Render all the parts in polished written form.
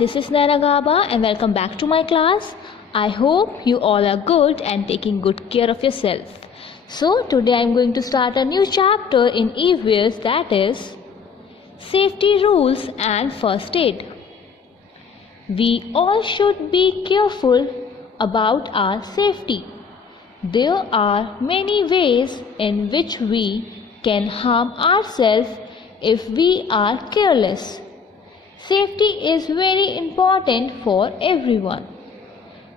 this is Naina Gaba and welcome back to my class. I hope you all are good and taking good care of yourself. So today I am going to start a new chapter in EVS, that is Safety Rules and First Aid. We all should be careful about our safety. There are many ways in which we can harm ourselves if we are careless. Safety is very important for everyone.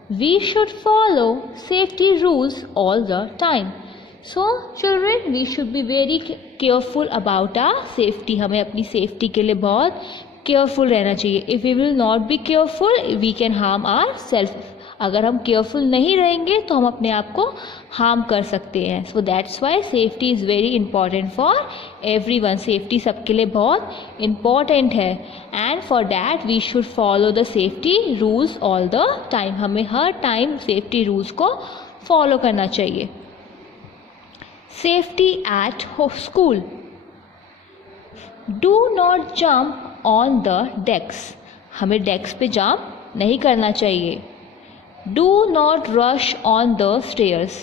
We should follow safety rules all the time. So children, we should be very careful about our safety. हमें अपनी safety के लिए बहुत careful रहना चाहिए. If we will not be careful, we can harm ourselves. अगर हम careful नहीं रहेंगे तो हम अपने आप को हार्म कर सकते हैं. So that's why safety is very important for everyone. Safety सबके लिए बहुत इम्पॉर्टेंट है and for that we should follow the safety rules all the time. हमें हर टाइम सेफ्टी रूल्स को फॉलो करना चाहिए. Safety at school. Do not jump on the desk. हमें डेस्क पे जंप नहीं करना चाहिए. Do not rush on the stairs.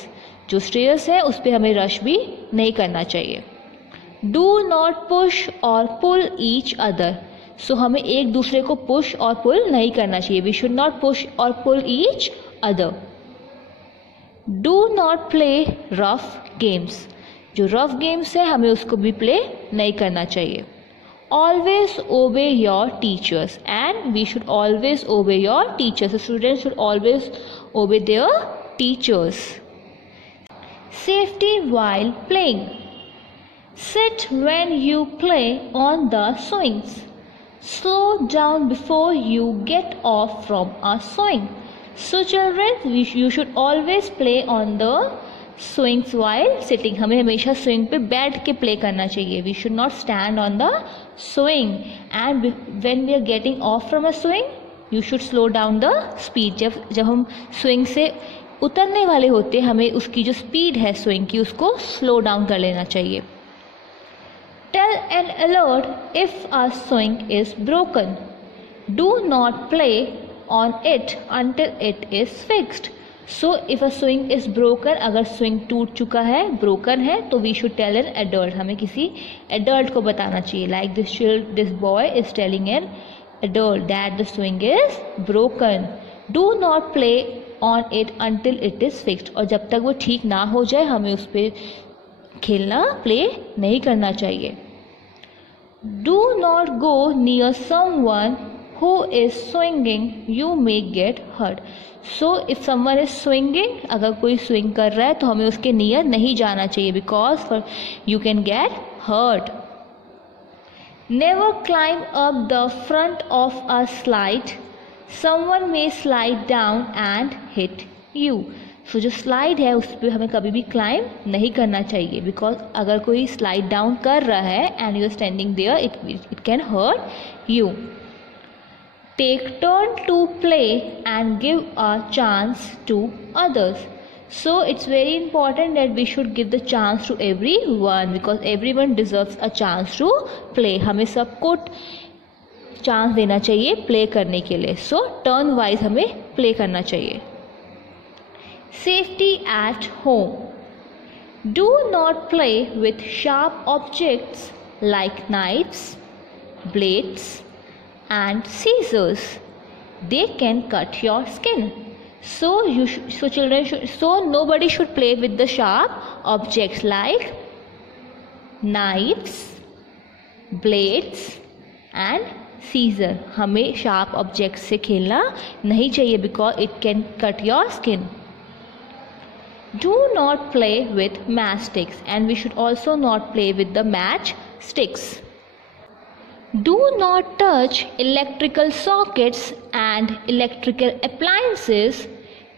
जो स्टेयर्स है उस पर हमें रश भी नहीं करना चाहिए. Do not push or pull each other. सो हमें एक दूसरे को पुश और पुल नहीं करना चाहिए. We should not push or pull each other. Do not play rough games. जो रफ गेम्स है हमें उसको भी प्ले नहीं करना चाहिए. Always obey your teachers and we should always obey your teachers. The students should always obey their teachers. Safety while playing. Sit when you play on the swings. Slow down before you get off from a swing. So children, you should always play on the swings while sitting. हमें हमेशा swing पे बैठ के play करना चाहिए. We should not stand on the swing. And when we are getting off from a swing, you should slow down the speed. जब हम swing से उतरने वाले होते हमें उसकी जो speed है swing की उसको slow down कर लेना चाहिए. Tell an alert if a swing is broken. Do not play on it until it is fixed. So if a swing is broken, अगर swing टूट चुका है, broken है, तो we should tell an adult. हमें किसी adult को बताना चाहिए. Like this boy is telling an adult that the swing is broken. Do not play on it until it is fixed. और जब तक वो ठीक ना हो जाए हमें उस पर खेलना play नहीं करना चाहिए. Do not go near someone who is swinging. You may get hurt. So if someone is swinging, अगर कोई swing कर रहा है तो हमें उसके नियर नहीं जाना चाहिए because you can get hurt. Never climb up the front of a slide. Someone may slide down and hit you. So जो slide है उस पर हमें कभी भी climb नहीं करना चाहिए because अगर कोई slide down कर रहा है and you are standing there, it can hurt you. Take turn to play and give a chance to others. So it's very important that we should give the chance to everyone because everyone deserves a chance to play. हमें सबको chance देना चाहिए play करने के लिए. So turn wise हमें play करना चाहिए. Safety at home. Do not play with sharp objects like knives, blades and scissors. They can cut your skin. So nobody should play with the sharp objects like knives, blades and scissors. हमें sharp objects से खेलना नहीं चाहिए because it can cut your skin. Do not play with matchsticks and we should also not play with the matchsticks. Do not touch electrical sockets and electrical appliances.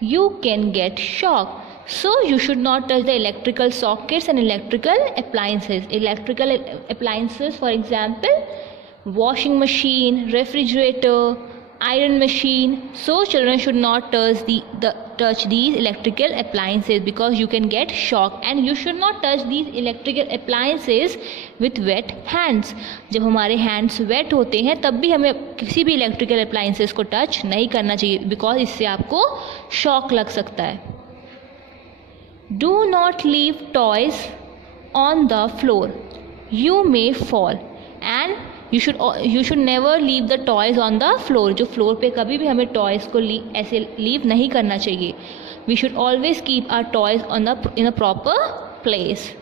You can get shock. So you should not touch the electrical sockets and electrical appliances. Electrical appliances, for example, washing machine, refrigerator, iron machine. So children should not touch these electrical appliances because you can get shock, and you should not touch these electrical appliances with wet hands. जब हमारे hands wet होते हैं तब भी हमें किसी भी electrical appliances को touch नहीं करना चाहिए because इससे आपको shock लग सकता है. Do not leave toys on the floor. You may fall, and you should never leave the toys on the floor. जो floor पे कभी भी हमें toys को ऐसे leave नहीं करना चाहिए. We should always keep our toys in a proper place.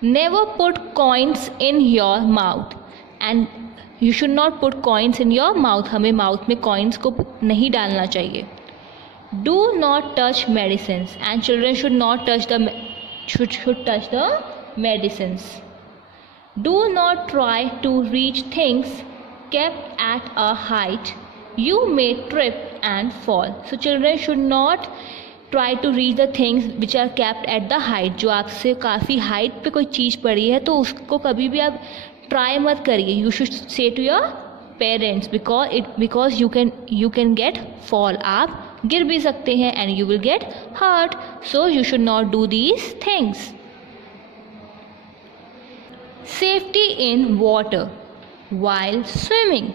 Never put coins in your mouth, and you should not put coins in your mouth. हमें mouth में coins को नहीं डालना चाहिए. Do not touch medicines, and children should not touch the medicines. Do not try to reach things kept at a height. You may trip and fall. So children should not try to reach the things which are kept at the height. जो आपसे काफ़ी height पे कोई चीज़ पड़ी है तो उसको कभी भी आप try मत करिए. You should say to your parents because you can get fall. आप गिर भी सकते हैं and you will get hurt. So you should not do these things. Safety in water while swimming.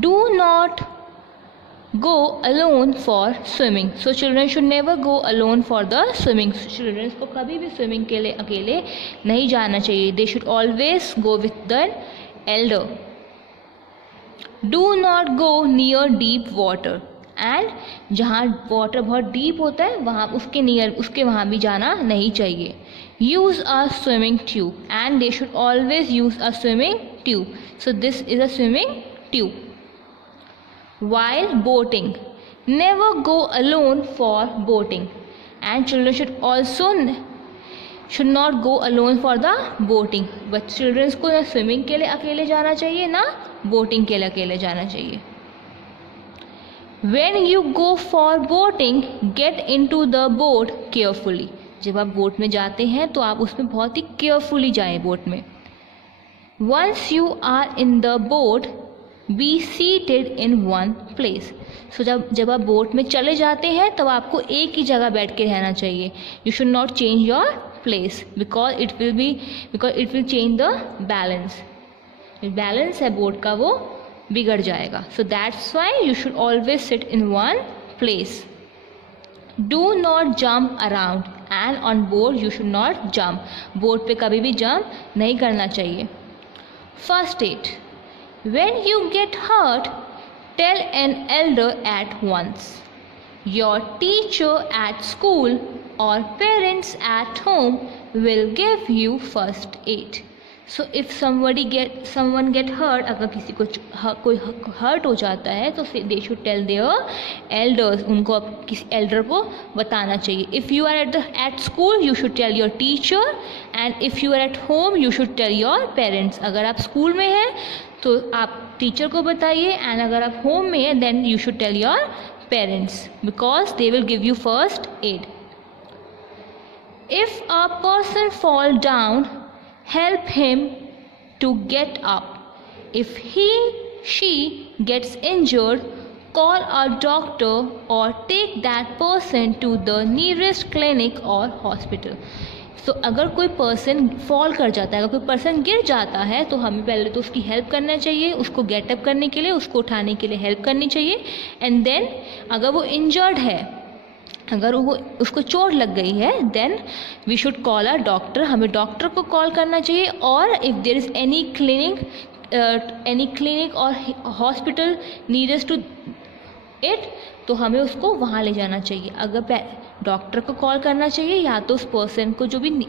Do not go alone for swimming. So children should never go alone for the swimming. Children को कभी भी swimming के लिए अकेले नहीं जाना चाहिए. They should always go with the elder. Do not go near deep water. And जहाँ water बहुत deep होता है वहाँ उसके वहाँ भी जाना नहीं चाहिए. Use a swimming tube, and they should always use a swimming tube. So this is a swimming tube. While boating, never go alone for boating, and children should not go alone for the boating. But children को ना swimming के लिए अकेले जाना चाहिए ना boating के लिए अकेले जाना चाहिए. When you go for boating, get into the boat carefully. जब आप बोट में जाते हैं तो आप उसमें बहुत ही केयरफुली जाएं बोट में. Once you are in the boat, be seated in one place. So जब आप बोट में चले जाते हैं तब आपको एक ही जगह बैठ के रहना चाहिए. You should not change your place because it will change the balance. Balance है बोट का वो बिगड़ जाएगा. So that's why you should always sit in one place. Do not jump around, and on board you should not jump. Boat पे कभी भी jump नहीं करना चाहिए. First aid. When you get hurt, tell an elder at once. Your teacher at school or parents at home will give you first aid. So if someone get hurt, अगर किसी को कोई hurt हो जाता है तो they should tell their elders. उनको किसी elder को बताना चाहिए. If you are at school, you should tell your teacher, and if you are at home, you should tell your parents. अगर आप school में हैं तो आप teacher को बताइए, and अगर आप home में हैं then you should tell your parents because they will give you first aid. If a person fall down, help him to get up. If she gets injured, call a doctor or take that person to the nearest clinic or hospital. So अगर कोई person fall कर जाता है, अगर कोई person गिर जाता है तो हमें पहले तो उसकी हेल्प करना चाहिए, उसको गेट अप करने के लिए, उसको उठाने के लिए हेल्प करनी चाहिए. एंड देन अगर वो इंजर्ड है, अगर वो उसको चोट लग गई है then we should call a doctor. हमें डॉक्टर को कॉल करना चाहिए. और if there is any clinic और हॉस्पिटल नियरेस्ट टू इट तो हमें उसको वहाँ ले जाना चाहिए. अगर डॉक्टर को कॉल करना चाहिए या तो उस पर्सन को जो भी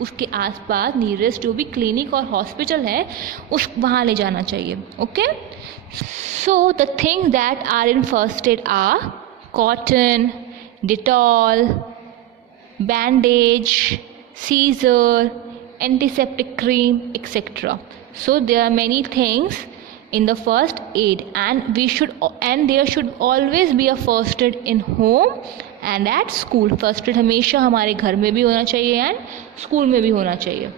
उसके आसपास नियरेस्ट जो भी क्लिनिक और हॉस्पिटल है उस वहाँ ले जाना चाहिए. Okay. So the things that are in first aid are cotton, Dettol, bandage, scissor, antiseptic cream, etc. So there are many things in the first aid, and there should always be a first aid in home and at school. First aid हमेशा हमारे घर में भी होना चाहिए and school में भी होना चाहिए.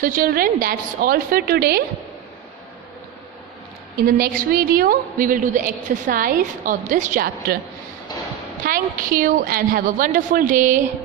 So children, that's all for today. In the next video, we will do the exercise of this chapter. Thank you and have a wonderful day.